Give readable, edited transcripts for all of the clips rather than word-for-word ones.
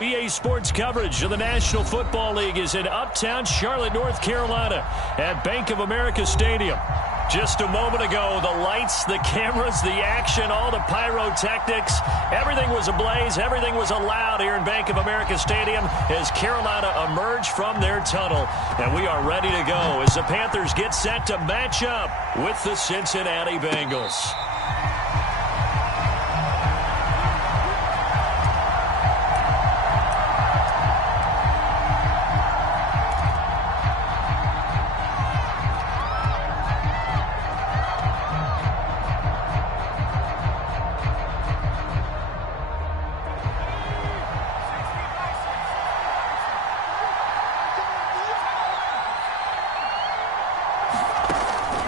EA Sports coverage of the National Football League is in uptown Charlotte, North Carolina at Bank of America Stadium. Just a moment ago, the lights, the cameras, the action, all the pyrotechnics, everything was ablaze, everything was allowed here in Bank of America Stadium as Carolina emerged from their tunnel. And we are ready to go as the Panthers get set to match up with the Cincinnati Bengals.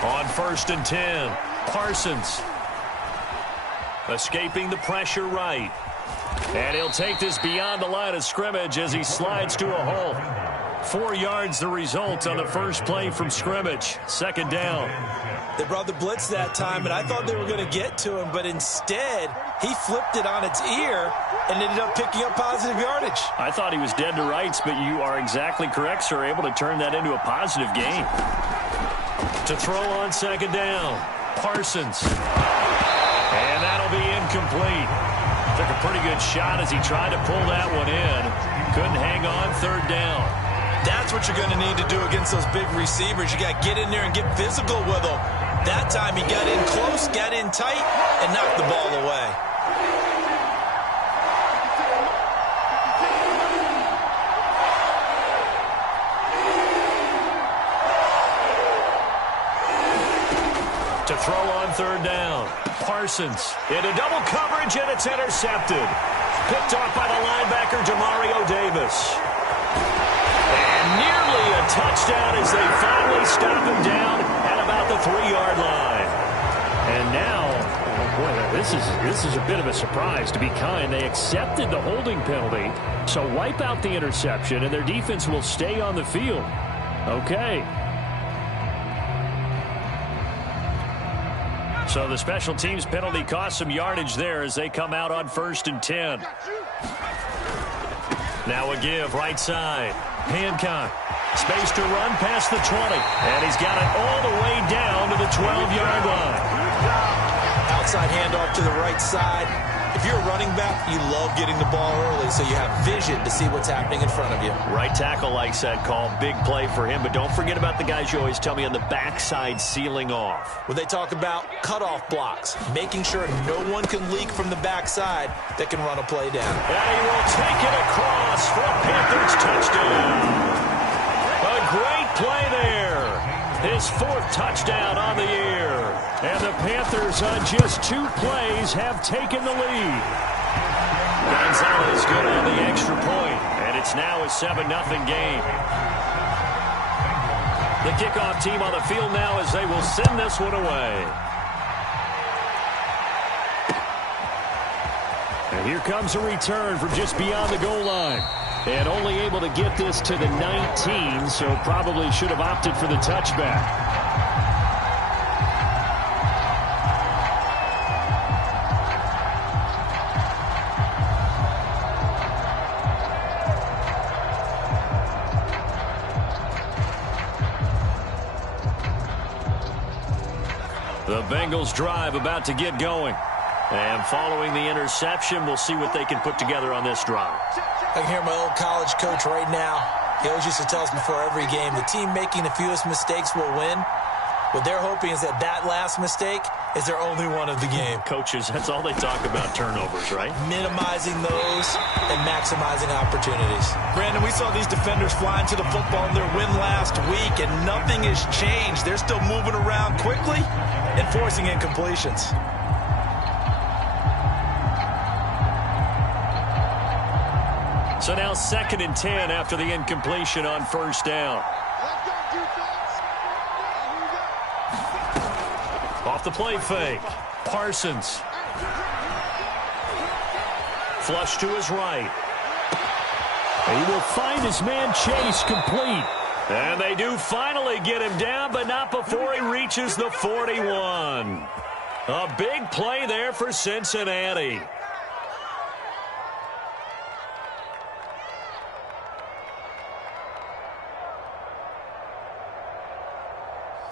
On 1st and 10, Parsons escaping the pressure right. And he'll take this beyond the line of scrimmage as he slides to a hole. 4 yards the result on the first play from scrimmage. 2nd down. They brought the blitz that time, and I thought they were going to get to him, but instead he flipped it on its ear and ended up picking up positive yardage. I thought he was dead to rights, but you are exactly correct, sir. Able to turn that into a positive gain. To throw on 2nd down, Parsons. And that'll be incomplete. Took a pretty good shot as he tried to pull that one in. Couldn't hang on. 3rd down. That's what you're going to need to do against those big receivers. You got to get in there and get physical with them. That time he got in close, got in tight, and knocked the ball away. To throw on 3rd down, Parsons into double coverage, and it's intercepted. Picked off by the linebacker, Demario Davis. And nearly a touchdown as they finally stop him down at about the 3-yard line. And now, boy, this is a bit of a surprise, to be kind. They accepted the holding penalty, so wipe out the interception, and their defense will stay on the field. Okay. So the special teams penalty cost some yardage there as they come out on 1st and 10. Now a give right side. Hancock. Space to run past the 20. And he's got it all the way down to the 12-yard line. Outside handoff to the right side. If you're a running back, you love getting the ball early so you have vision to see what's happening in front of you. Right tackle likes that call. Big play for him. But don't forget about the guys you always tell me on the backside sealing off. When they talk about cutoff blocks, making sure no one can leak from the backside that can run a play down. And he will take it across for a Panthers touchdown. A great play there. His 4th touchdown on the year. And the Panthers on just 2 plays have taken the lead. Gonzalez good on the extra point. And it's now a 7-0 game. The kickoff team on the field now as they will send this one away. And here comes a return from just beyond the goal line. And only able to get this to the 19, so probably should have opted for the touchback. The Bengals drive about to get going. And following the interception, we'll see what they can put together on this drive. I can hear my old college coach right now. He always used to tell us before every game, the team making the fewest mistakes will win. What they're hoping is that last mistake is their only one of the game. Coaches, that's all they talk about, turnovers, right? Minimizing those and maximizing opportunities. Brandon, we saw these defenders flying to the football in their win last week, and nothing has changed. They're still moving around quickly and forcing incompletions. So now 2nd and 10 after the incompletion on 1st down. Off the play fake. Parsons. Flush to his right. He will find his man Chase complete. And they do finally get him down, but not before he reaches the 41. A big play there for Cincinnati.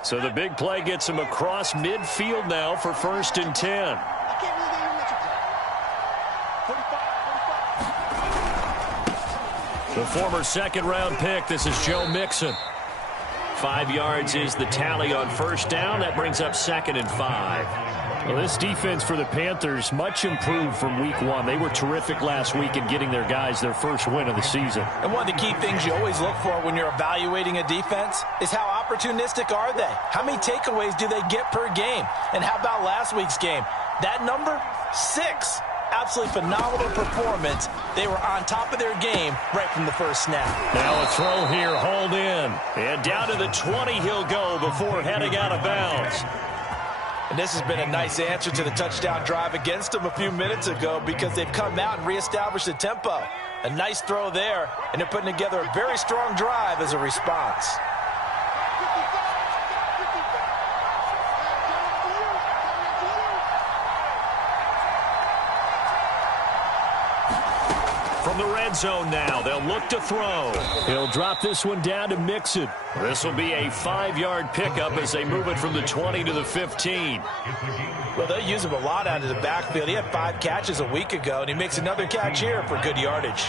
So the big play gets him across midfield now for 1st and 10. The former second-round pick, this is Joe Mixon. 5 yards is the tally on 1st down. That brings up 2nd and 5. Well, this defense for the Panthers, much improved from week 1. They were terrific last week in getting their guys their first win of the season. And one of the key things you always look for when you're evaluating a defense is how opportunistic are they? How many takeaways do they get per game? And how about last week's game? That number, 6. Absolutely phenomenal performance. They were on top of their game right from the first snap. Now a throw here, hauled in. And down to the 20 he'll go before heading out of bounds. And this has been a nice answer to the touchdown drive against them a few minutes ago because they've come out and reestablished the tempo. A nice throw there, and they're putting together a very strong drive as a response. From the red zone now, they'll look to throw. He'll drop this one down to Mixon. This will be a 5-yard pickup as they move it from the 20 to the 15. Well, they'll use him a lot out of the backfield. He had 5 catches a week ago, and he makes another catch here for good yardage.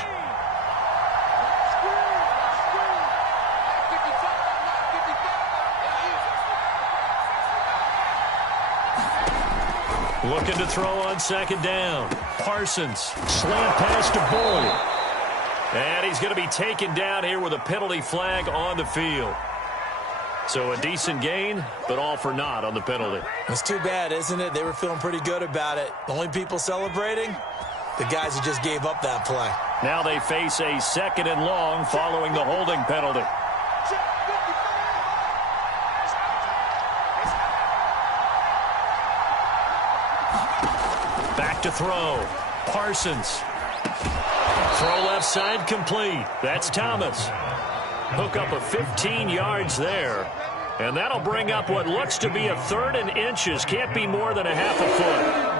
Looking to throw on 2nd down. Parsons, slant pass to Boyd. And he's going to be taken down here with a penalty flag on the field. So a decent gain, but all for naught on the penalty. It's too bad, isn't it? They were feeling pretty good about it. The only people celebrating, the guys who just gave up that play. Now they face a 2nd and long following the holding penalty. Back to throw. Parsons. Throw left side complete. That's Thomas. Hook up of 15 yards there. And that'll bring up what looks to be a 3rd and inches. Can't be more than a half a foot.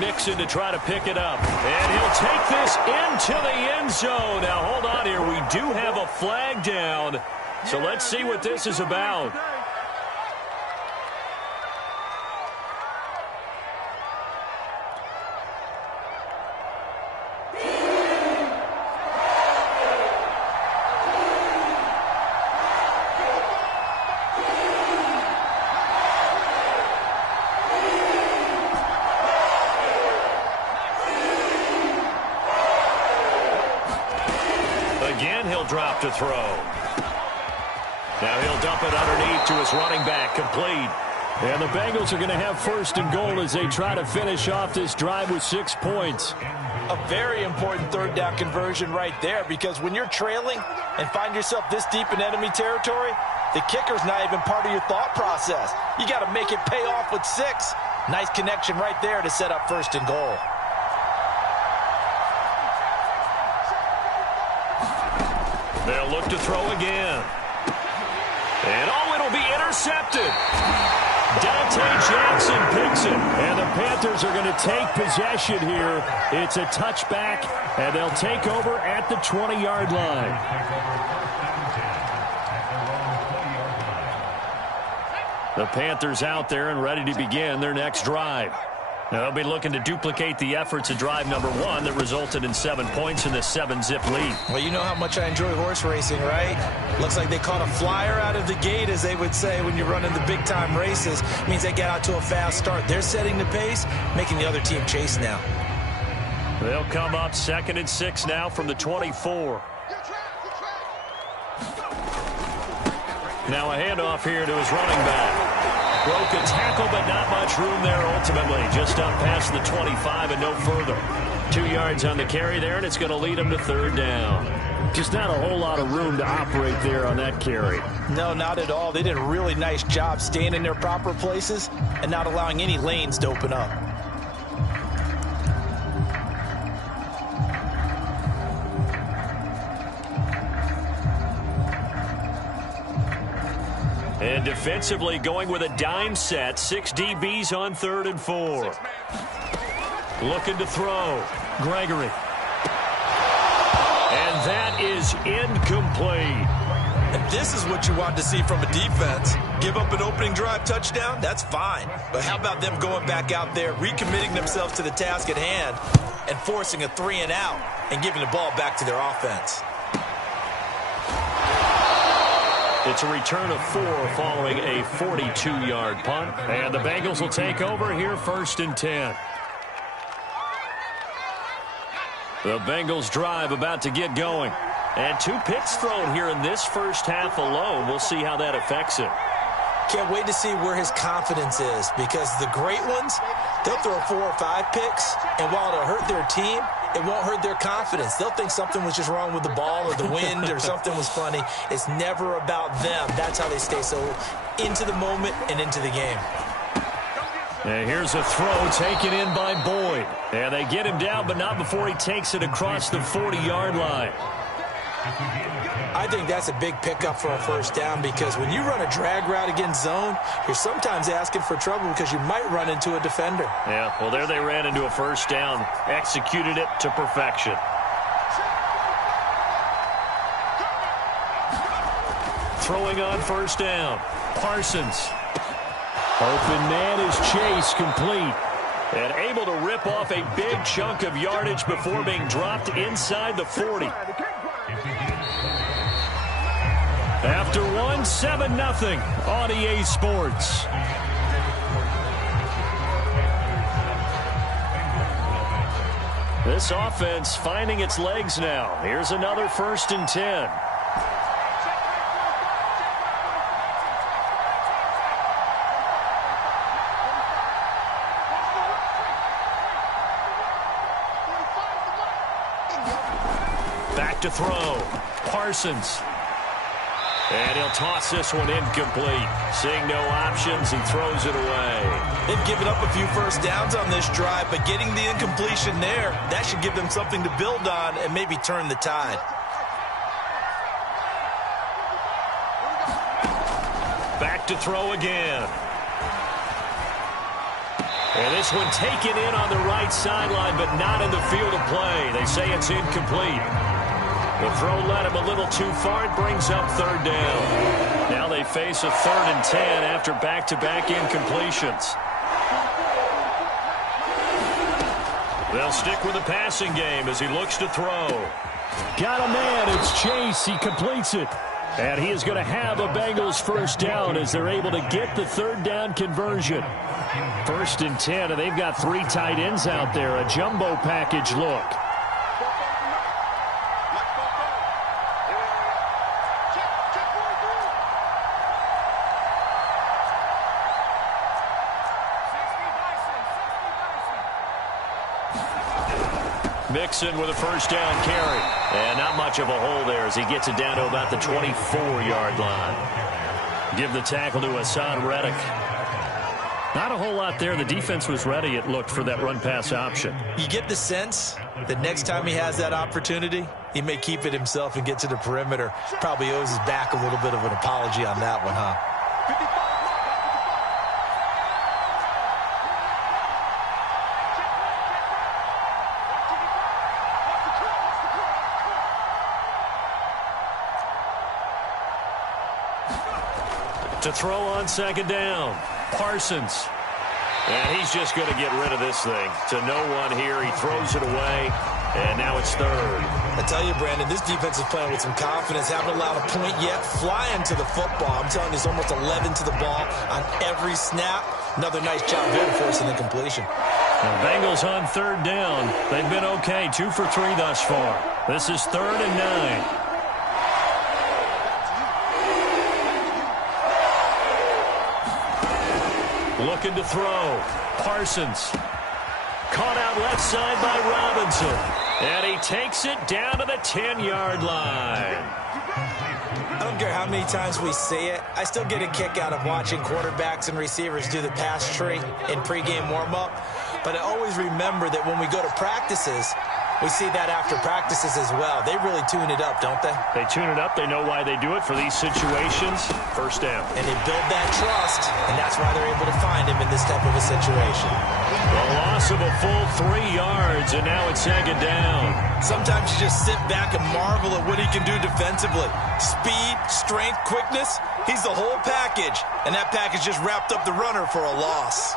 Mixon to try to pick it up. And he'll take this into the end zone. Now, hold on here. We do have a flag down. So let's see what this is about. Again, he'll drop to throw. Now he'll dump it underneath to his running back, complete. And the Bengals are going to have 1st and goal as they try to finish off this drive with 6 points. A very important 3rd down conversion right there, because when you're trailing and find yourself this deep in enemy territory, the kicker's not even part of your thought process. You got to make it pay off with 6. Nice connection right there to set up 1st and goal. They'll look to throw again. And it'll be intercepted. Dante Jackson picks it. And the Panthers are going to take possession here. It's a touchback, and they'll take over at the 20-yard line. The Panthers out there and ready to begin their next drive. Now, they'll be looking to duplicate the efforts of drive number 1 that resulted in 7 points in the 7-zip lead. Well, you know how much I enjoy horse racing, right? Looks like they caught a flyer out of the gate, as they would say when you're running the big-time races. It means they get out to a fast start. They're setting the pace, making the other team chase now. They'll come up 2nd and 6 now from the 24. Now a handoff here to his running back. Broke a tackle, but not much room there ultimately. Just up past the 25 and no further. 2 yards on the carry there, and it's going to lead him to 3rd down. Just not a whole lot of room to operate there on that carry. No, not at all. They did a really nice job staying in their proper places and not allowing any lanes to open up. And defensively going with a dime set. 6 DBs on 3rd and 4. Looking to throw. Gregory. And that is incomplete. And this is what you want to see from a defense. Give up an opening drive touchdown, that's fine. But how about them going back out there, recommitting themselves to the task at hand, and forcing a 3 and out, and giving the ball back to their offense. It's a return of 4 following a 42-yard punt. And the Bengals will take over here 1st and 10. The Bengals drive about to get going. And 2 picks thrown here in this first half alone. We'll see how that affects him. Can't wait to see where his confidence is, because the great ones, they'll throw 4 or 5 picks, and while it'll hurt their team, it won't hurt their confidence. They'll think something was just wrong with the ball or the wind or something was funny. It's never about them. That's how they stay so into the moment and into the game. And here's a throw taken in by Boyd. And they get him down, but not before he takes it across the 40-yard line. I think that's a big pickup for a first down, because when you run a drag route against zone, you're sometimes asking for trouble because you might run into a defender. Yeah, well, there they ran into a first down, executed it to perfection. Throwing on first down, Parsons. Open man is Chase, complete. And able to rip off a big chunk of yardage before being dropped inside the 40. After 1, 7-0 on EA Sports. This offense finding its legs now. Here's another 1st and 10. Back to throw. Parsons. And he'll toss this one incomplete. Seeing no options, he throws it away. They've given up a few first downs on this drive, but getting the incompletion there, that should give them something to build on and maybe turn the tide. Back to throw again. And this one taken in on the right sideline, but not in the field of play. They say it's incomplete. The throw led him a little too far. It brings up 3rd down. Now they face a 3rd and 10 after back-to-back incompletions. They'll stick with the passing game as he looks to throw. Got a man. It's Chase. He completes it. And he is going to have a Bengals first down as they're able to get the 3rd down conversion. 1st and 10, and they've got 3 tight ends out there. A jumbo package look. Mixon with a first down carry. And not much of a hole there as he gets it down to about the 24-yard line. Give the tackle to Hassan Reddick. Not a whole lot there. The defense was ready, it looked, for that run-pass option. You get the sense that next time he has that opportunity, he may keep it himself and get to the perimeter. Probably owes his back a little bit of an apology on that one, huh? To throw on 2nd down, Parsons. And he's just going to get rid of this thing. To no one here. He throws it away, and now it's 3rd. I tell you, Brandon, this defense is playing with some confidence. Haven't allowed a point yet. Flying to the football. I'm telling you, it's almost 11 to the ball on every snap. Another nice job there to force an incompletion. The Bengals on 3rd down. They've been okay. 2 for 3 thus far. This is 3rd and 9. Looking to throw. Parsons. Caught out left side by Robinson. And he takes it down to the 10-yard line. I don't care how many times we see it. I still get a kick out of watching quarterbacks and receivers do the pass tree in pregame warm-up. But I always remember that when we go to practices, We see that after practices as well. They really tune it up, don't they? They tune it up. They know why they do it for these situations. First down. And they build that trust, and that's why they're able to find him in this type of a situation. The loss of a full 3 yards, and now it's second down. Sometimes you just sit back and marvel at what he can do defensively. Speed, strength, quickness, he's the whole package. And that package just wrapped up the runner for a loss.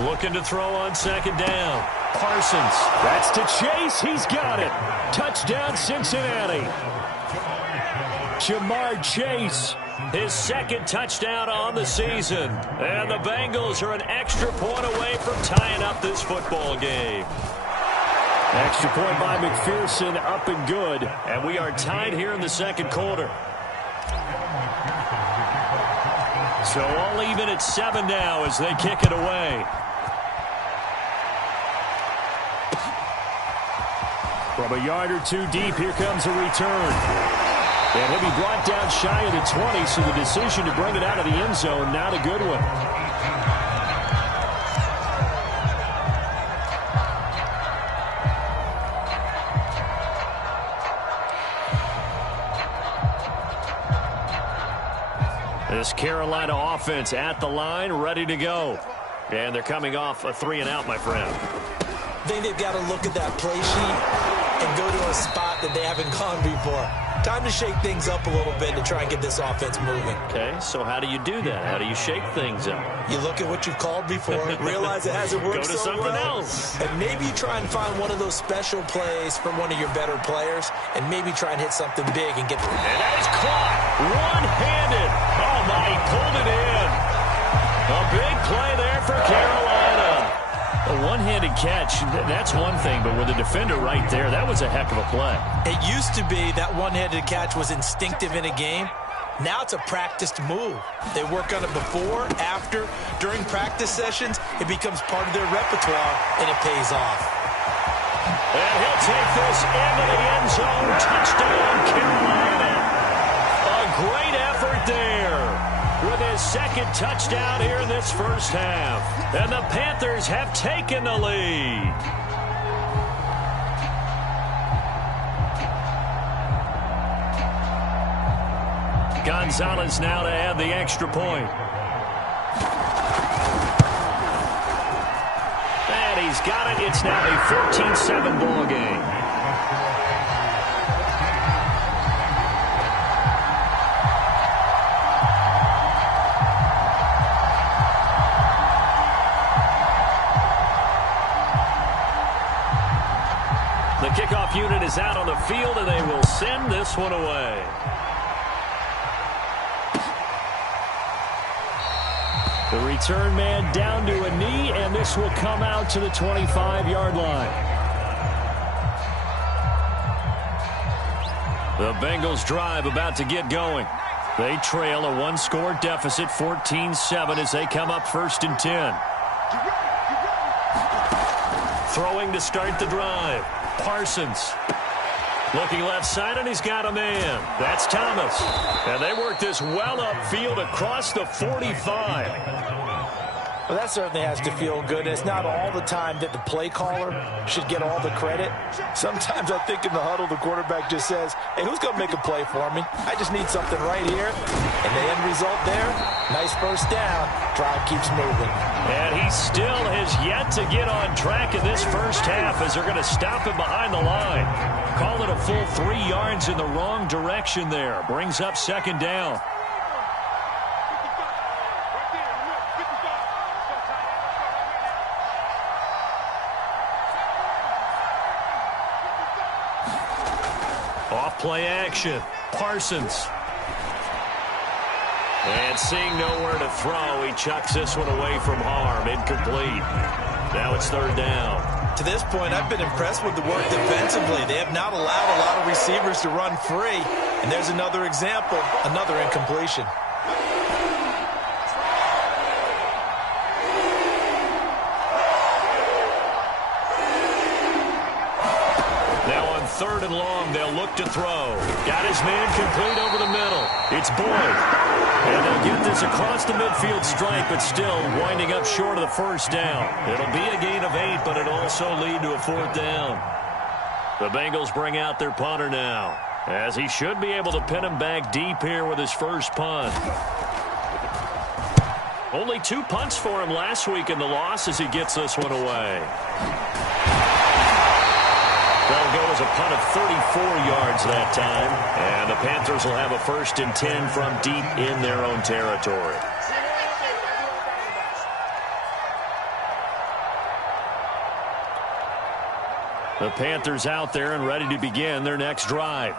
Looking to throw on second down. Parsons. That's to Chase. He's got it. Touchdown, Cincinnati. Jamar Chase. His second touchdown on the season. And the Bengals are an extra point away from tying up this football game. Extra point by McPherson, up and good. And we are tied here in the second quarter. So all even at 7 now as they kick it away. From a yard or two deep, here comes a return. And he'll be brought down shy of the 20, so the decision to bring it out of the end zone, not a good one. This Carolina offense at the line, ready to go. And they're coming off a 3-and-out, my friend. I think they've got to look at that play sheet and go to a spot that they haven't gone before. Time to shake things up a little bit to try and get this offense moving. Okay, so how do you do that? How do you shake things up? You look at what you've called before, realize it hasn't worked so well. Go to something else. And maybe you try and find one of those special plays from one of your better players, and maybe try and hit something big and get... And that is caught. One-handed. Oh, my, he pulled it in. A big play there for Carolina. A one-handed catch, that's one thing, but with a defender right there, that was a heck of a play. It used to be that one-handed catch was instinctive in a game. Now it's a practiced move. They work on it before, after, during practice sessions. It becomes part of their repertoire, and it pays off. And he'll take this into the end zone. Touchdown, Carolina. A great effort there with his second touchdown here in this first half. And the Panthers have taken the lead. Gonzalez now to add the extra point. And he's got it. It's now a 14-7 ball game. The kickoff unit is out on the field, and they will send this one away. The return man down to a knee, and this will come out to the 25-yard line. The Bengals drive about to get going. They trail a one-score deficit, 14-7, as they come up 1st and 10. Throwing to start the drive. Parsons. Looking left side, and he's got a man. That's Thomas. And they work this well upfield across the 45. Well, that certainly has to feel good. It's not all the time that the play caller should get all the credit. Sometimes I think in the huddle, the quarterback just says, hey, who's going to make a play for me? I just need something right here. And the end result there, nice first down. Drive keeps moving. And he still has yet to get on track in this first half as they're going to stop him behind the line. Call it a full 3 yards in the wrong direction there. Brings up second down. Off play action. Parsons. And seeing nowhere to throw, he chucks this one away from harm. Incomplete. Now it's third down. To this point, I've been impressed with the work defensively. They have not allowed a lot of receivers to run free. And there's another example, another incompletion. 3rd and long. They'll look to throw. Got his man complete over the middle. It's Boyd. And they'll get this across the midfield stripe, but still winding up short of the first down. It'll be a gain of 8, but it'll also lead to a 4th down. The Bengals bring out their punter now, as he should be able to pin him back deep here with his first punt. Only 2 punts for him last week in the loss as he gets this one away. That'll go as a punt of 34 yards that time. And the Panthers will have a 1st and 10 from deep in their own territory. The Panthers out there and ready to begin their next drive.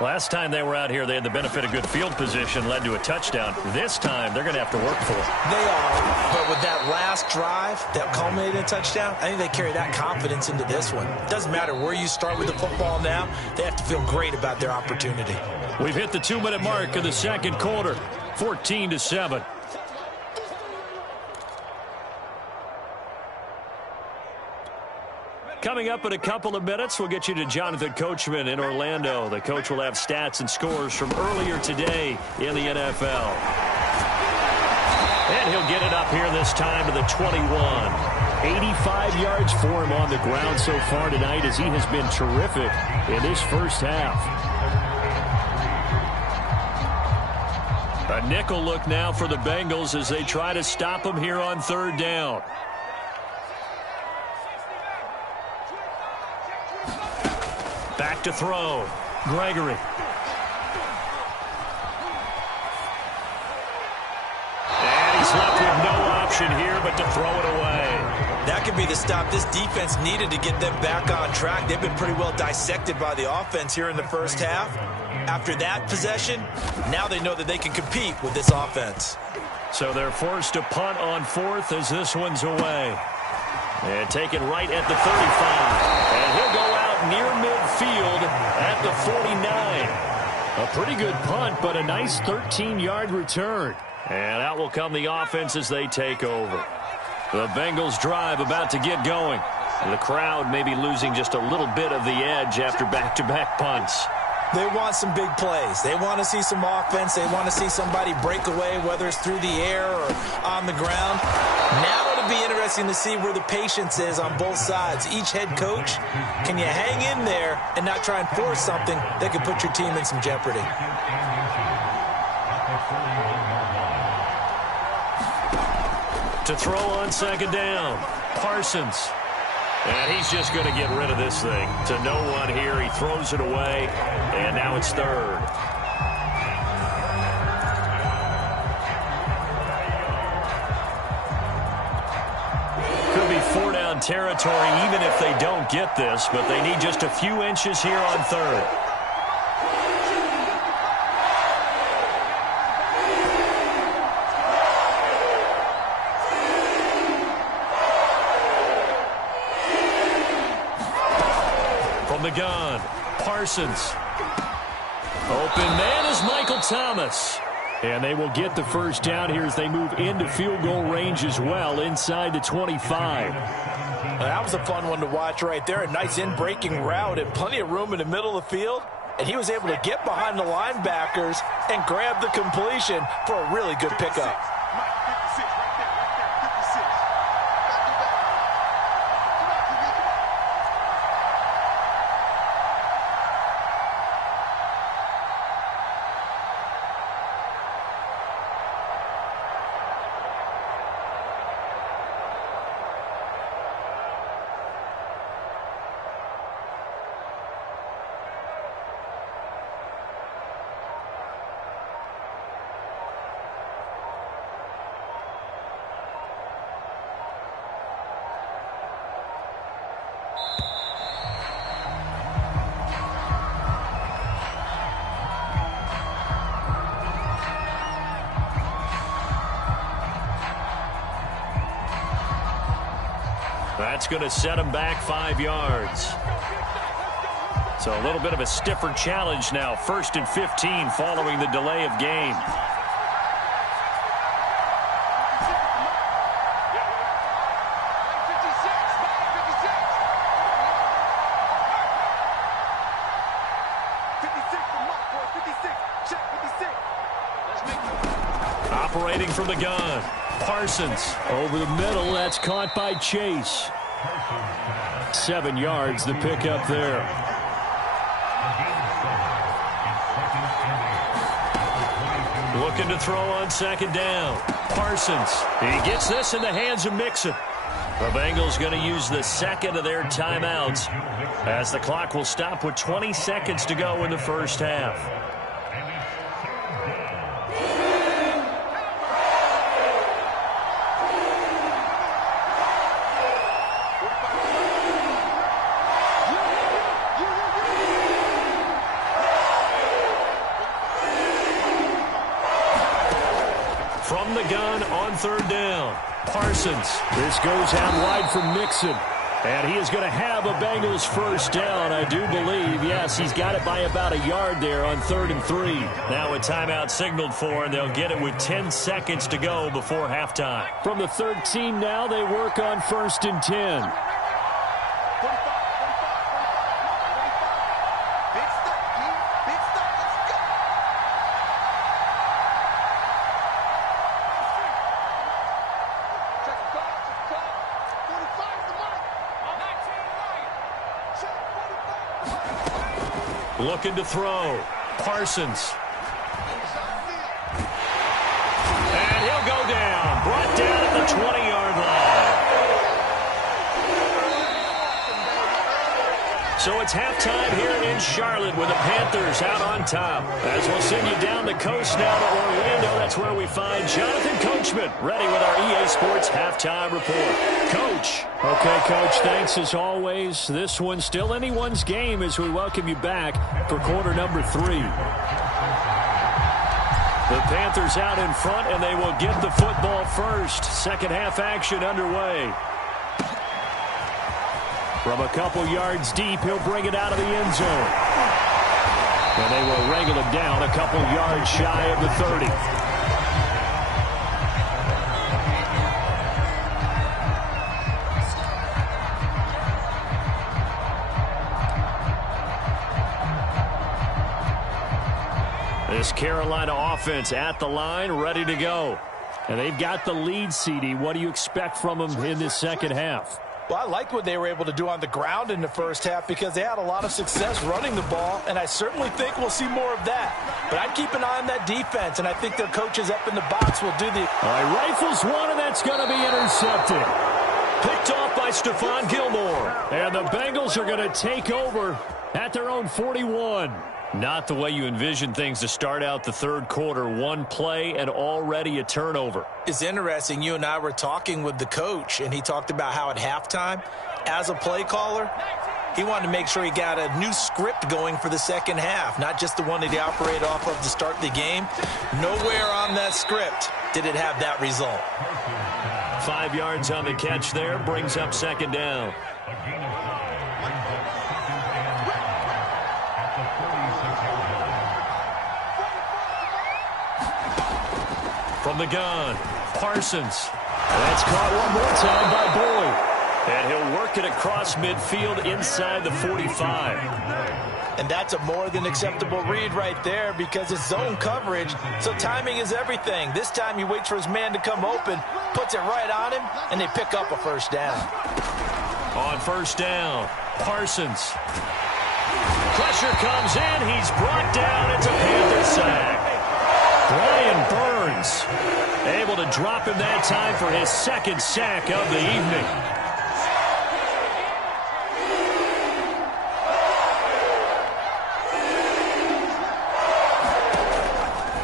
Last time they were out here, they had the benefit of good field position, led to a touchdown. This time, they're going to have to work for it. They are, but with that last drive that culminated in a touchdown, I think they carry that confidence into this one. It doesn't matter where you start with the football now. They have to feel great about their opportunity. We've hit the 2-minute mark of the second quarter, 14-7. Coming up in a couple of minutes, we'll get you to Jonathan Coachman in Orlando. The coach will have stats and scores from earlier today in the NFL. And he'll get it up here this time to the 21. 85 yards for him on the ground so far tonight as he has been terrific in this first half. A nickel look now for the Bengals as they try to stop him here on 3rd down. Back to throw. Gregory. And he's left with no option here but to throw it away. That could be the stop this defense needed to get them back on track. They've been pretty well dissected by the offense here in the first half. After that possession, now they know that they can compete with this offense. So they're forced to punt on 4th as this one's away. And taken right at the 35. And he'll go out near midfield at the 49. A pretty good punt, but a nice 13-yard return. And out will come the offense as they take over. The Bengals drive about to get going. The crowd may be losing just a little bit of the edge after back-to-back punts. They want some big plays. They want to see some offense. They want to see somebody break away, whether it's through the air or on the ground. Now it'll be interesting to see where the patience is on both sides. Each head coach, can you hang in there and not try and force something that could put your team in some jeopardy? To throw on 2nd down, Parsons. And he's just going to get rid of this thing. To no one here, he throws it away, and now it's 3rd. Could be 4-down territory even if they don't get this, but they need just a few inches here on 3rd. The gun. Parsons. Open man is Michael Thomas. And they will get the first down here as they move into field goal range as well inside the 25. That was a fun one to watch right there. A nice in-breaking route and plenty of room in the middle of the field. And he was able to get behind the linebackers and grab the completion for a really good pickup. That's going to set him back 5 yards. So a little bit of a stiffer challenge now. 1st and 15 following the delay of game. operating from the gun. Parsons over the middle. That's caught by Chase. 7 yards, the pickup there. Looking to throw on second down. Parsons. He gets this in the hands of Mixon. The Bengals going to use the second of their timeouts as the clock will stop with 20 seconds to go in the first half. From the gun on third down. Parsons. This goes out wide for Mixon. And he is going to have a Bengals first down, I do believe. Yes, he's got it by about a yard there on 3rd and 3. Now a timeout signaled for, and they'll get it with 10 seconds to go before halftime. From the 13 now, they work on 1st and 10. Looking to throw. Parsons. And he'll go down. Brought down at the 20-yard line. So it's halftime here in Charlotte with the Panthers out on top. As we'll send you down the coast now to Orlando, that's where we find Jonathan Coachman ready with our EA Sports halftime report. Coach. Okay, Coach, thanks as always. This one's still anyone's game as we welcome you back for quarter number 3. The Panthers out in front, and they will get the football first. Second half action underway. From a couple yards deep, he'll bring it out of the end zone. And they will wrangle him down a couple yards shy of the 30. This Carolina offense at the line, ready to go. And they've got the lead, CD. What do you expect from them in this second half? Well, I like what they were able to do on the ground in the first half because they had a lot of success running the ball, and I certainly think we'll see more of that. But I'd keep an eye on that defense, and I think their coaches up in the box will do the... All right, rifles one, and that's going to be intercepted. Picked off by Stephon Gilmore. And the Bengals are going to take over at their own 41. Not the way you envision things to start out the third quarter. One play and already a turnover. It's interesting. You and I were talking with the coach, and he talked about how at halftime, as a play caller, he wanted to make sure he got a new script going for the second half, not just the one that he operated off of to start the game. Nowhere on that script did it have that result. 5 yards on the catch there, brings up second down. From the gun, Parsons. That's caught one more time by Boyd. And he'll work it across midfield inside the 45. And that's a more than acceptable read right there because it's zone coverage, so timing is everything. This time he waits for his man to come open, puts it right on him, and they pick up a first down. On first down, Parsons. Pressure comes in. He's brought down. It's a Panther sack. Brian Burns able to drop him that time for his second sack of the evening.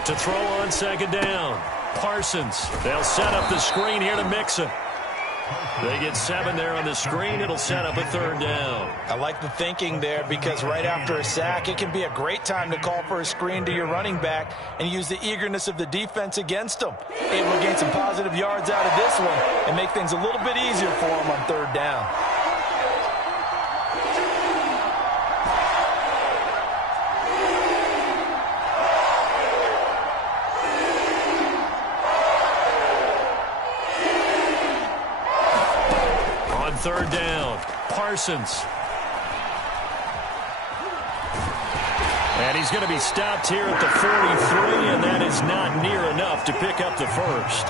To throw on second down, Parsons. They'll set up the screen here to Mixon. They get 7 there on the screen. It'll set up a third down. I like the thinking there because right after a sack, it can be a great time to call for a screen to your running back and use the eagerness of the defense against them. Able to gain some positive yards out of this one and make things a little bit easier for them on third down. Third down, Parsons. And he's going to be stopped here at the 43, and that is not near enough to pick up the first.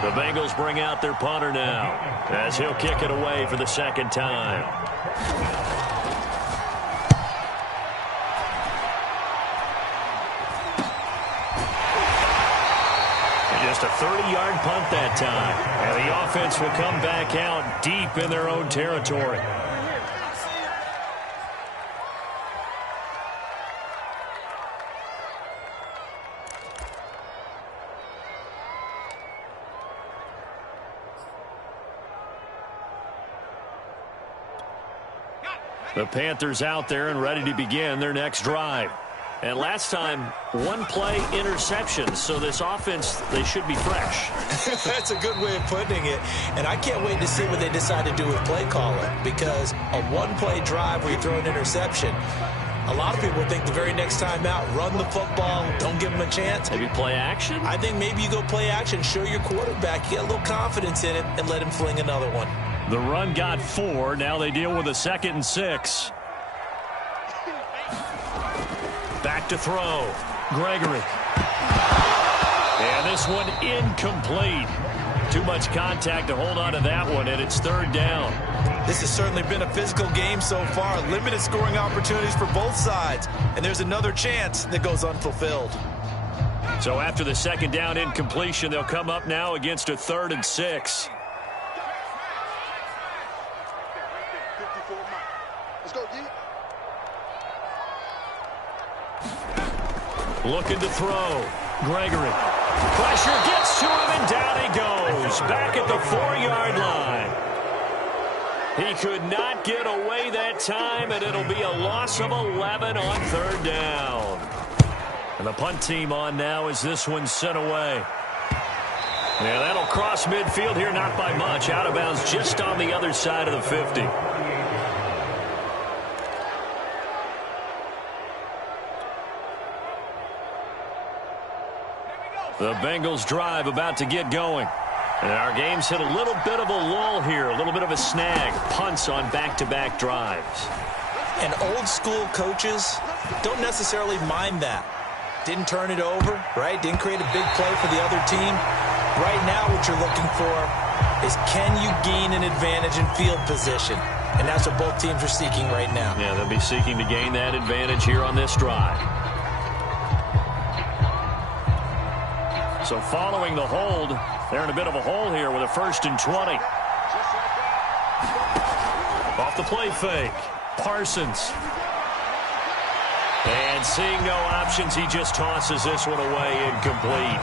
The Bengals bring out their punter now as he'll kick it away for the second time. Just a 30-yard punt that time. And the offense will come back out deep in their own territory. The Panthers out there and ready to begin their next drive. And last time, one-play interception. So this offense, they should be fresh. That's a good way of putting it. And I can't wait to see what they decide to do with play calling. Because a one-play drive where you throw an interception, a lot of people think the very next time out, run the football, don't give them a chance. Maybe play action? I think maybe you go play action, show your quarterback, you get a little confidence in it, and let him fling another one. The run got 4. Now they deal with a 2nd and 6. Back to throw. Gregory. And this one incomplete. Too much contact to hold on to that one, and it's 3rd down. This has certainly been a physical game so far. Limited scoring opportunities for both sides. And there's another chance that goes unfulfilled. So after the 2nd down incompletion, they'll come up now against a 3rd and 6. Looking to throw. Gregory. Pressure gets to him, and down he goes. Back at the 4-yard line. He could not get away that time, and it'll be a loss of 11 on 3rd down. And the punt team on now as this one's sent away. Yeah, that'll cross midfield here, not by much. Out of bounds just on the other side of the 50. The Bengals drive about to get going. And our game's hit a little bit of a lull here, a little bit of a snag. Punts on back-to-back drives. And old-school coaches don't necessarily mind that. Didn't turn it over, right? Didn't create a big play for the other team. Right now what you're looking for is can you gain an advantage in field position? And that's what both teams are seeking right now. Yeah, they'll be seeking to gain that advantage here on this drive. So following the hold, they're in a bit of a hole here with a 1st and 20. Off the play fake. Parsons. And seeing no options, he just tosses this one away, incomplete.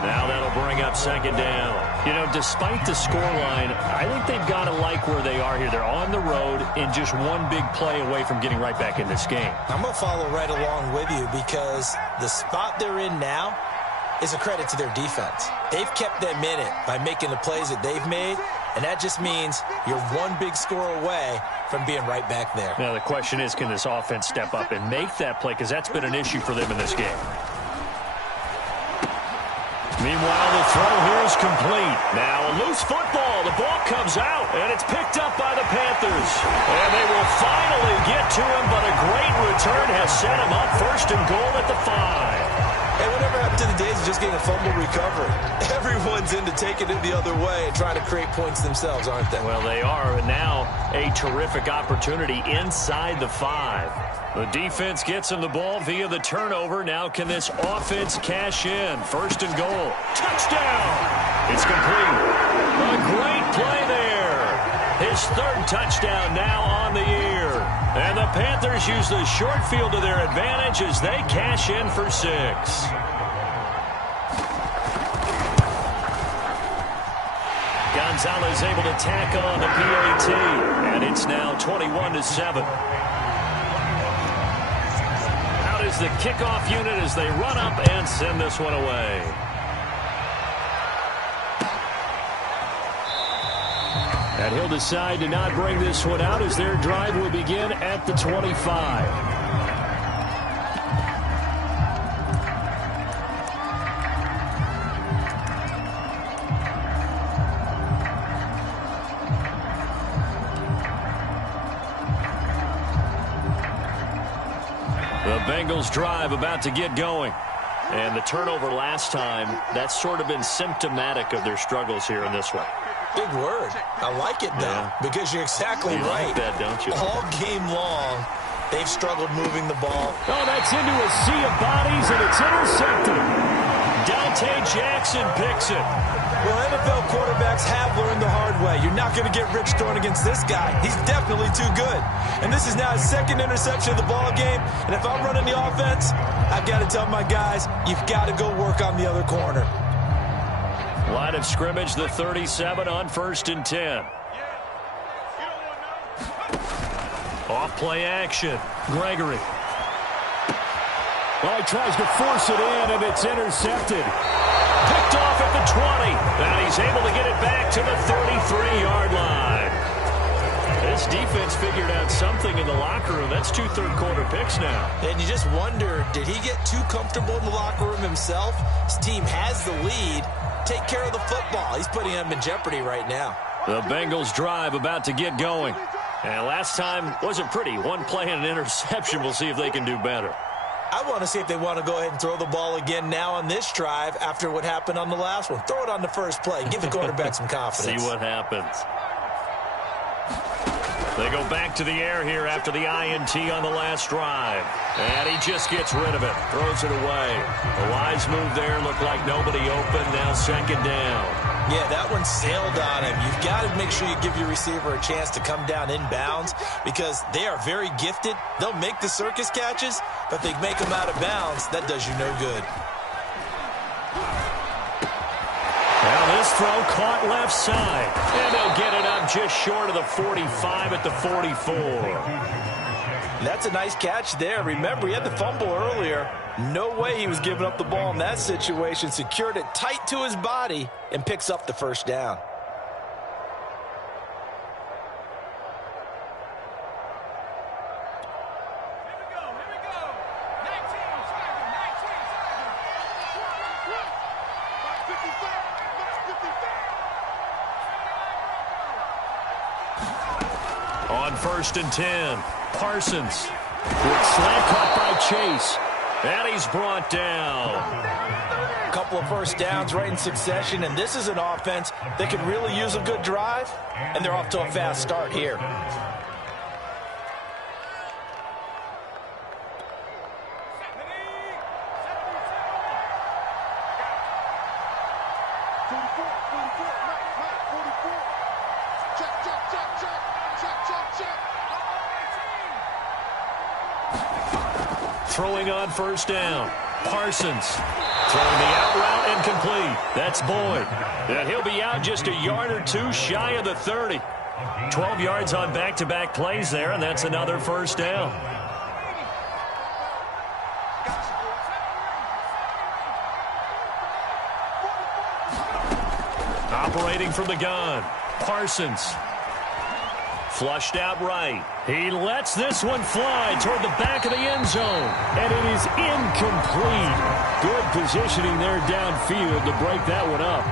Now that'll bring up 2nd down. You know, despite the scoreline, I think they've got to like where they are here. They're on the road and just one big play away from getting right back in this game. I'm going to follow right along with you because the spot they're in now is a credit to their defense. They've kept them in it by making the plays that they've made, and that just means you're one big score away from being right back there. Now the question is, can this offense step up and make that play? Because that's been an issue for them in this game. Meanwhile, the throw here is complete. Now a loose football. The ball comes out, and it's picked up by the Panthers. And they will finally get to him, but a great return has set him up 1st and goal at the 5. Hey, whatever happened to the days of just getting a fumble recovery? Everyone's into taking it the other way and trying to create points themselves, aren't they? Well, they are, and now a terrific opportunity inside the 5. The defense gets him the ball via the turnover. Now can this offense cash in? 1st and goal. Touchdown! It's complete. A great play there. His 3rd touchdown now on the year. And the Panthers use the short field to their advantage as they cash in for 6. Gonzalez able to tack on the PAT, and it's now 21-7. Out is the kickoff unit as they run up and send this one away. And he'll decide to not bring this one out as their drive will begin at the 25. The Bengals drive about to get going. And the turnover last time, that's sort of been symptomatic of their struggles here in this one. Big word. I like it, though, because you're exactly right. Like that, don't you? All game long, they've struggled moving the ball. Oh, that's into a sea of bodies, and it's intercepted. Dante Jackson picks it. Well, NFL quarterbacks have learned the hard way. You're not going to get rich throwing against this guy. He's definitely too good. And this is now his second interception of the ball game. And if I'm running the offense, I've got to tell my guys, you've got to go work on the other corner. Line of scrimmage, the 37 on 1st and 10. Off play action. Gregory. Well, he tries to force it in, and it's intercepted. Picked off at the 20. And he's able to get it back to the 33-yard line. This defense figured out something in the locker room. That's 2 third-quarter picks now. And you just wonder, did he get too comfortable in the locker room himself? His team has the lead. Take care of the football. He's putting them in jeopardy right now. The Bengals drive about to get going. And last time wasn't pretty. One play and an interception. We'll see if they can do better. I want to see if they want to go ahead and throw the ball again now on this drive after what happened on the last one. Throw it on the first play. Give the quarterback some confidence. See what happens. They go back to the air here after the INT on the last drive. And he just gets rid of it. Throws it away. A wise move there. Looked like nobody open. Now 2nd down. Yeah, that one sailed on him. You've got to make sure you give your receiver a chance to come down inbounds because they are very gifted. They'll make the circus catches, but they make them out of bounds. That does you no good. Now this throw caught left side. And they'll get it up just short of the 45 at the 44. That's a nice catch there. Remember, he had the fumble earlier. No way he was giving up the ball in that situation. Secured it tight to his body and picks up the 1st down. On 1st and 10, Parsons. Quick slant caught by Chase. And he's brought down. A couple of 1st downs right in succession, and this is an offense that could really use a good drive, and they're off to a fast start here. Throwing on 1st down. Parsons throwing the out route incomplete. That's Boyd. And he'll be out just a yard or 2 shy of the 30. 12 yards on back-to-back plays there, and that's another 1st down. Operating from the gun. Parsons. Flushed out right. He lets this one fly toward the back of the end zone. And it is incomplete. Good positioning there downfield to break that one up.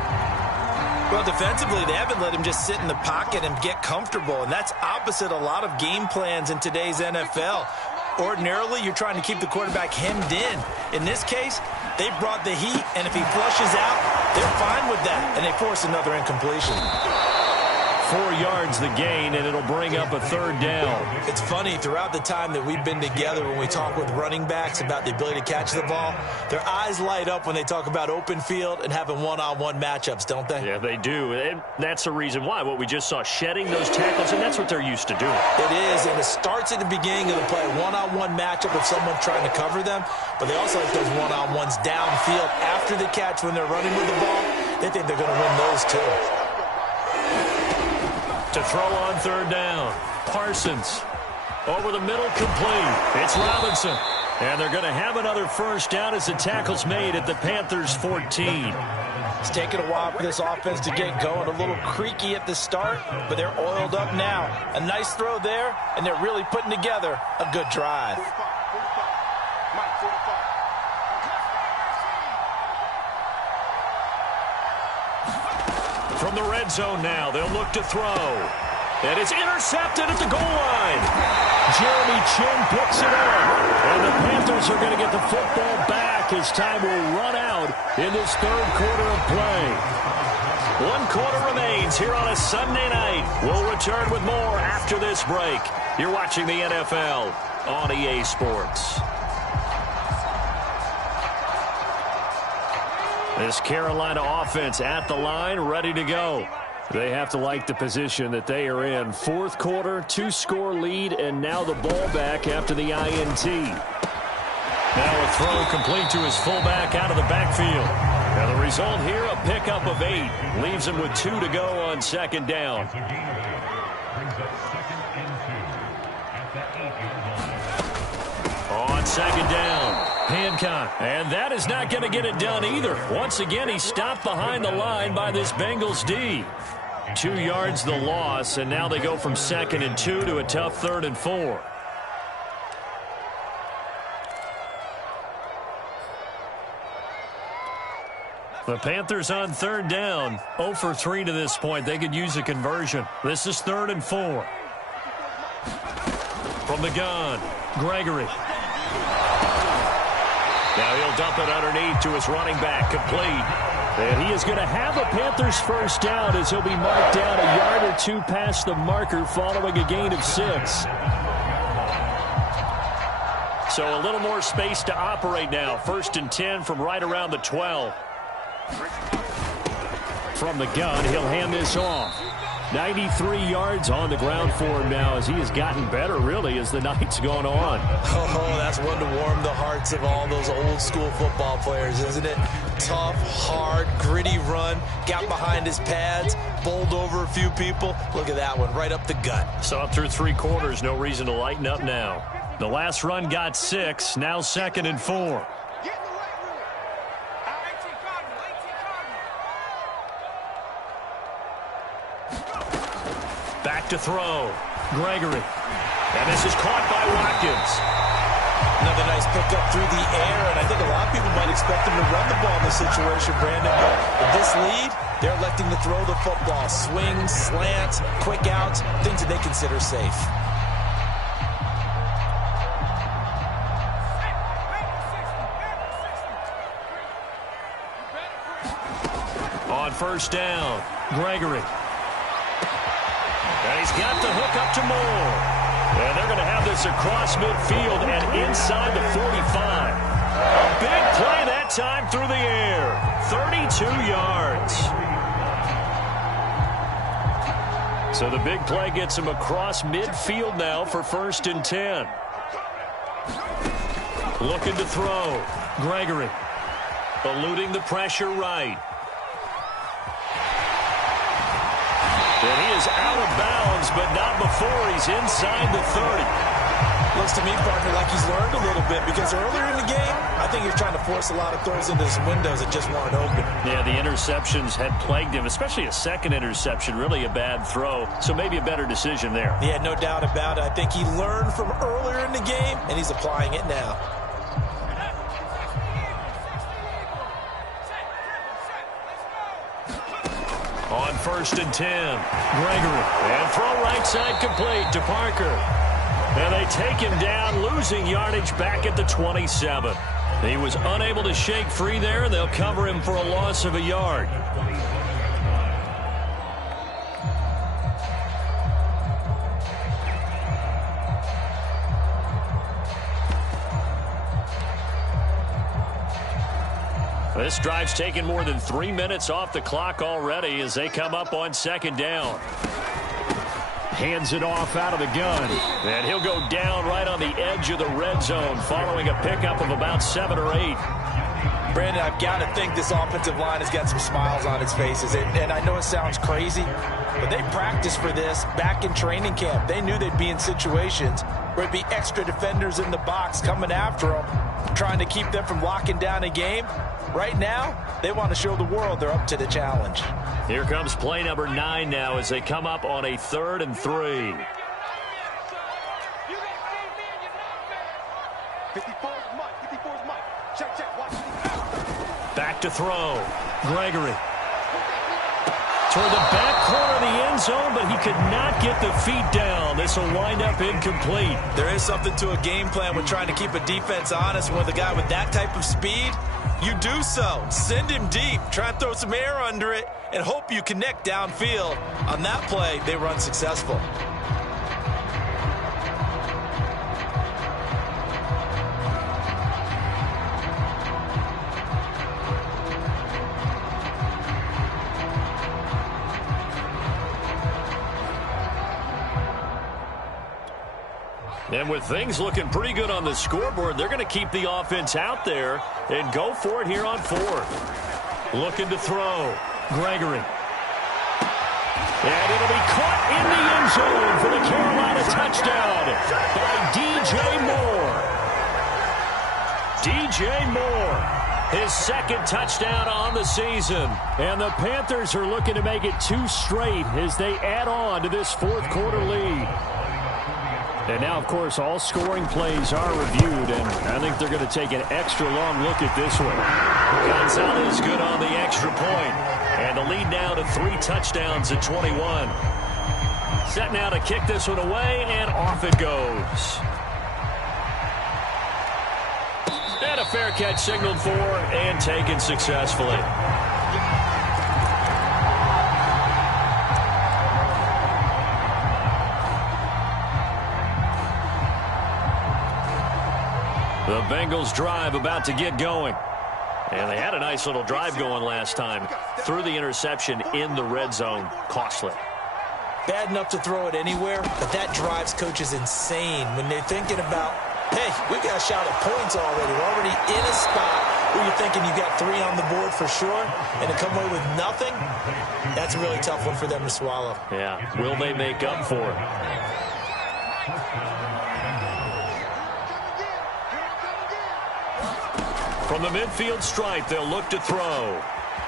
Well, defensively, they haven't let him just sit in the pocket and get comfortable, and that's opposite a lot of game plans in today's NFL. Ordinarily, you're trying to keep the quarterback hemmed in. In this case, they brought the heat, and if he flushes out, they're fine with that, and they force another incompletion. 4 yards the gain, and it'll bring up a 3rd down. It's funny, throughout the time that we've been together when we talk with running backs about the ability to catch the ball, their eyes light up when they talk about open field and having one-on-one matchups, don't they? Yeah, they do. And that's the reason why. What we just saw, shedding those tackles, and that's what they're used to doing. It is, and it starts at the beginning of the play. One-on-one matchup with someone trying to cover them, but they also like those one-on-ones downfield after the catch when they're running with the ball. They think they're going to win those too. To throw on 3rd down. Parsons. Over the middle, complete. It's Robinson. And they're going to have another 1st down as the tackle's made at the Panthers' 14. It's taken a while for this offense to get going. A little creaky at the start, but they're oiled up now. A nice throw there, and they're really putting together a good drive. From the red zone now, they'll look to throw. And it's intercepted at the goal line. Jeremy Chin picks it up. And the Panthers are going to get the football back as time will run out in this third quarter of play. 1 quarter remains here on a Sunday night. We'll return with more after this break. You're watching the NFL on EA Sports. This Carolina offense at the line, ready to go. They have to like the position that they are in. Fourth quarter, 2-score lead, and now the ball back after the INT. Now a throw complete to his fullback out of the backfield. Now the result here, a pickup of 8. Leaves him with 2 to go on second down. On second down, Hancock. And that is not going to get it done either. Once again, he's stopped behind the line by this Bengals D. 2 yards the loss, and now they go from 2nd and 2 to a tough 3rd and 4. The Panthers on 3rd down, 0 for 3 to this point. They could use a conversion. This is 3rd and 4. From the gun, Gregory. Now he'll dump it underneath to his running back, complete. And he is going to have a Panthers first down as he'll be marked down a yard or 2 past the marker following a gain of 6. So a little more space to operate now. 1st and 10 from right around the 12. From the gun, he'll hand this off. 93 yards on the ground for him now as he has gotten better, really, as the night's gone on. Oh, that's one to warm the hearts of all those old-school football players, isn't it? Tough, hard, gritty run, got behind his pads, bowled over a few people. Look at that one, right up the gut. Saw it through 3 quarters, no reason to lighten up now. The last run got 6, now 2nd and 4. Back to throw. Gregory. And this is caught by Watkins. Another nice pickup through the air, and I think a lot of people might expect him to run the ball in this situation, Brandon. But with this lead, they're electing to throw the football. Swings, slants, quick outs, things that they consider safe. On 1st down, Gregory. And he's got the hook up to Moore. And they're going to have this across midfield and inside the 45. A big play that time through the air. 32 yards. So the big play gets him across midfield now for 1st and 10. Looking to throw. Gregory. Eluding the pressure right. And he is out of bounds, but not before he's inside the 30. Looks to me, partner, like he's learned a little bit because earlier in the game, I think he was trying to force a lot of throws into some windows that just weren't open. Yeah, the interceptions had plagued him, especially a second interception, really a bad throw. So maybe a better decision there. Yeah, no doubt about it. I think he learned from earlier in the game, and he's applying it now. On 1st and 10, Gregory. And throw right side complete to Parker. And they take him down, losing yardage back at the 27. He was unable to shake free there, and they'll cover him for a loss of a yard. This drive's taken more than 3 minutes off the clock already as they come up on 2nd down. Hands it off out of the gun. And he'll go down right on the edge of the red zone following a pickup of about 7 or 8. Brandon, I've got to think this offensive line has got some smiles on its faces. And I know it sounds crazy, but they practiced for this back in training camp. They knew they'd be in situations where it'd be extra defenders in the box coming after them, trying to keep them from locking down a game. Right now, they want to show the world they're up to the challenge. Here comes play number 9 now as they come up on a 3rd and 3. 54's Mike. Check. Watch. Back to throw. Gregory. Toward the back corner of the end zone, but he could not get the feet down. This will wind up incomplete. There is something to a game plan with trying to keep a defense honest. With a guy with that type of speed, you do so. Send him deep. Try and throw some air under it and hope you connect downfield. On that play, they run successful. And with things looking pretty good on the scoreboard, they're going to keep the offense out there and go for it here on fourth. Looking to throw. Gregory. And it'll be caught in the end zone for the Carolina touchdown by DJ Moore. DJ Moore, his second touchdown on the season. And the Panthers are looking to make it 2 straight as they add on to this fourth quarter lead. And now, of course, all scoring plays are reviewed, and I think they're going to take an extra long look at this one. Gonzalez good on the extra point, and the lead now to 3 touchdowns at 21. Set now to kick this one away, and off it goes. And a fair catch signaled for and taken successfully. The Bengals drive about to get going. And they had a nice little drive going last time. Threw the interception in the red zone. Costly. Bad enough to throw it anywhere, but that drives coaches insane when they're thinking about, hey, we got a shot at points already. We're already in a spot where you're thinking you got 3 on the board for sure, and to come away with nothing, that's a really tough one for them to swallow. Yeah. Will they make up for it? From the midfield stripe, they'll look to throw.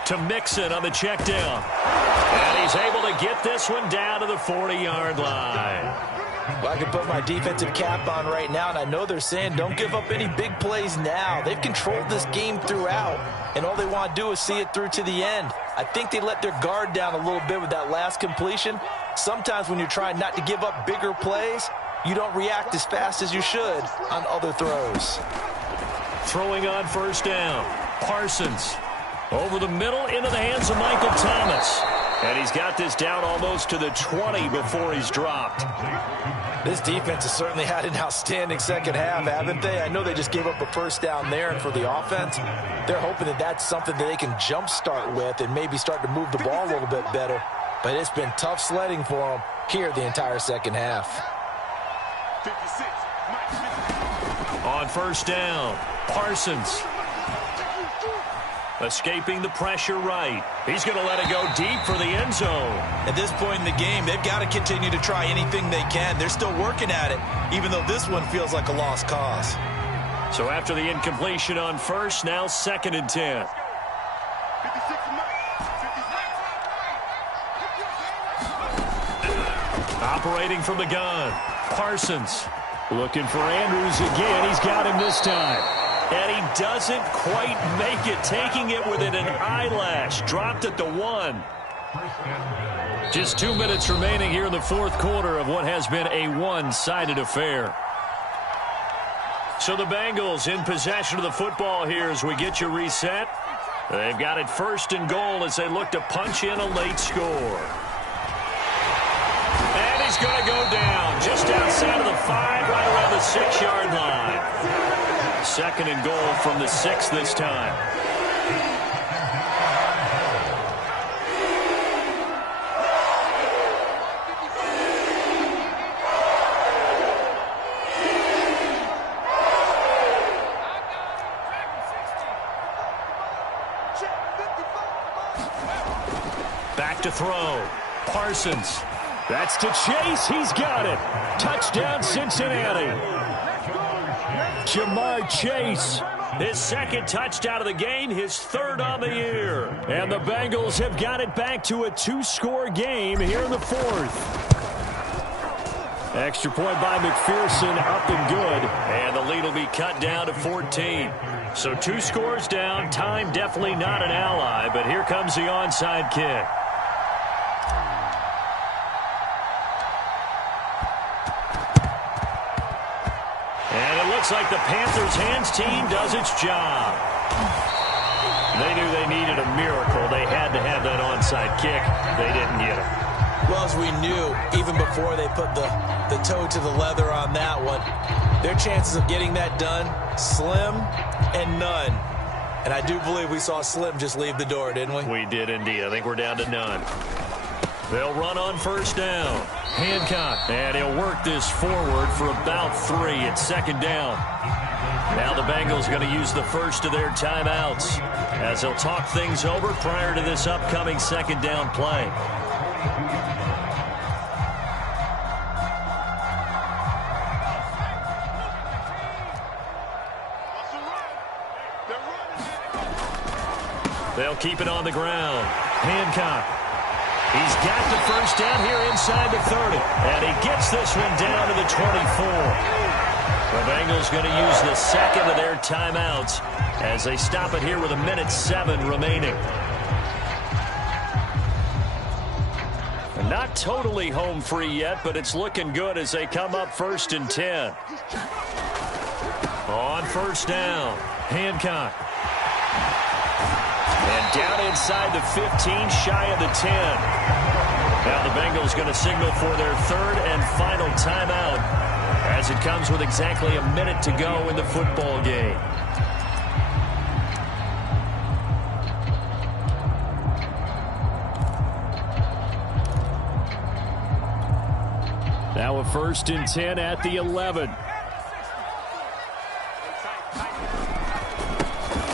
To Mixon on the check down. And he's able to get this one down to the 40-yard line. Well, I can put my defensive cap on right now, and I know they're saying don't give up any big plays now. They've controlled this game throughout, and all they want to do is see it through to the end. I think they let their guard down a little bit with that last completion. Sometimes when you're trying not to give up bigger plays, you don't react as fast as you should on other throws. Throwing on first down. Parsons over the middle into the hands of Michael Thomas. And he's got this down almost to the 20 before he's dropped. This defense has certainly had an outstanding second half, haven't they? I know they just gave up a first down there, and for the offense, they're hoping that that's something that they can jumpstart with and maybe start to move the ball a little bit better. But it's been tough sledding for them here the entire second half. 56. On first down, Parsons. Escaping the pressure right. He's going to let it go deep for the end zone. At this point in the game, they've got to continue to try anything they can. They're still working at it, even though this one feels like a lost cause. So after the incompletion on first, now 2nd and 10. 56. Operating from the gun, Parsons. Looking for Andrews again. He's got him this time. And he doesn't quite make it, taking it within an eyelash. Dropped at the 1. Just 2 minutes remaining here in the fourth quarter of what has been a one-sided affair. So the Bengals in possession of the football here as we get you reset. They've got it 1st and goal as they look to punch in a late score. And he's going to go down just outside of the 5, right around the 6-yard line. 2nd and goal from the 6 this time. Back to throw. Parsons. That's to Chase. He's got it. Touchdown, Cincinnati. Jamar Chase, his 2nd touchdown of the game, his 3rd on the year. And the Bengals have got it back to a 2-score game here in the 4th. Extra point by McPherson, up and good. And the lead will be cut down to 14. So 2 scores down. Time definitely not an ally, but here comes the onside kick. looks like the Panthers' hands team does its job. They knew they needed a miracle. They had to have that onside kick. They didn't get it. Well, as we knew, even before they put the toe to the leather on that one, their chances of getting that done, slim and none. And I do believe we saw Slim just leave the door, didn't we? We did indeed. I think we're down to none. They'll run on first down. Hancock, and he'll work this forward for about 3 at second down. Now the Bengals going to use the first of their timeouts as they'll talk things over prior to this upcoming second down play. They'll keep it on the ground. Hancock. He's got the first down here inside the 30. And he gets this one down to the 24. The Bengals going to use the second of their timeouts as they stop it here with 1:07 remaining. Not totally home free yet, but it's looking good as they come up 1st and 10. On first down, Hancock. And down inside the 15, shy of the 10. Now the Bengals going to signal for their third and final timeout as it comes with exactly 1 minute to go in the football game. Now a 1st and 10 at the 11.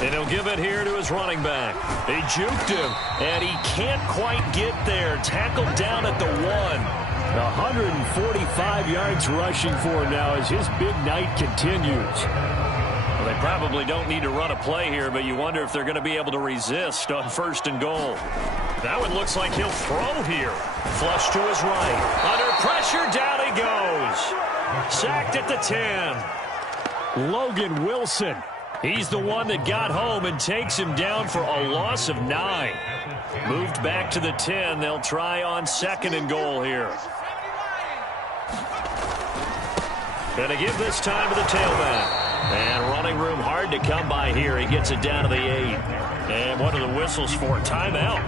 And he'll give it here to his running back. They juked him, and he can't quite get there. Tackled down at the 1. 145 yards rushing for him now as his big night continues. Well, they probably don't need to run a play here, but you wonder if they're going to be able to resist on 1st and goal. That one looks like he'll throw here. Flush to his right. Under pressure, down he goes. Sacked at the 10. Logan Wilson. He's the one that got home and takes him down for a loss of 9. Moved back to the 10. They'll try on 2nd and goal here. Gonna give this time to the tailback. And running room hard to come by here. He gets it down to the 8. And what are the whistles for? Timeout.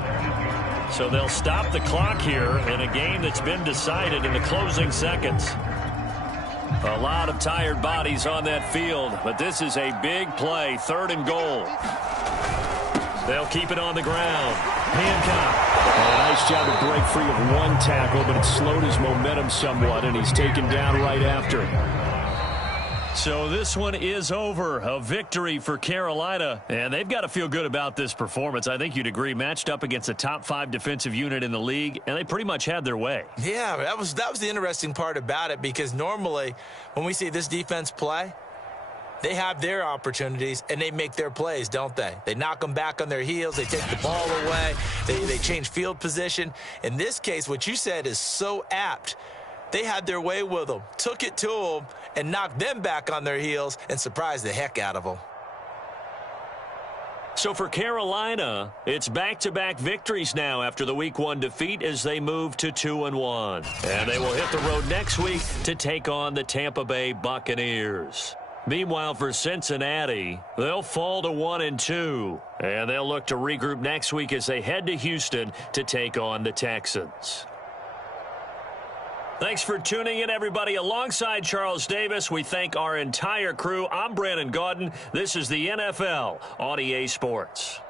So they'll stop the clock here in a game that's been decided in the closing seconds. A lot of tired bodies on that field, but this is a big play, 3rd and goal. They'll keep it on the ground. Hancock. A nice job to break free of one tackle, but it slowed his momentum somewhat, and he's taken down right after. So this one is over. A victory for Carolina, and they've got to feel good about this performance. I think you'd agree, matched up against a top 5 defensive unit in the league, and they pretty much had their way. Yeah, that was the interesting part about it, because normally when we see this defense play, they have their opportunities and they make their plays, don't they? They knock them back on their heels. They take the ball away. They change field position. In this case, what you said is so apt. They had their way with them, took it to them, and knocked them back on their heels and surprised the heck out of them. So for Carolina, it's back-to-back victories now after the Week 1 defeat as they move to 2-1. And they will hit the road next week to take on the Tampa Bay Buccaneers. Meanwhile, for Cincinnati, they'll fall to 1-2. And they'll look to regroup next week as they head to Houston to take on the Texans. Thanks for tuning in, everybody. Alongside Charles Davis, we thank our entire crew. I'm Brandon Gaudin. This is the NFL on EA Sports.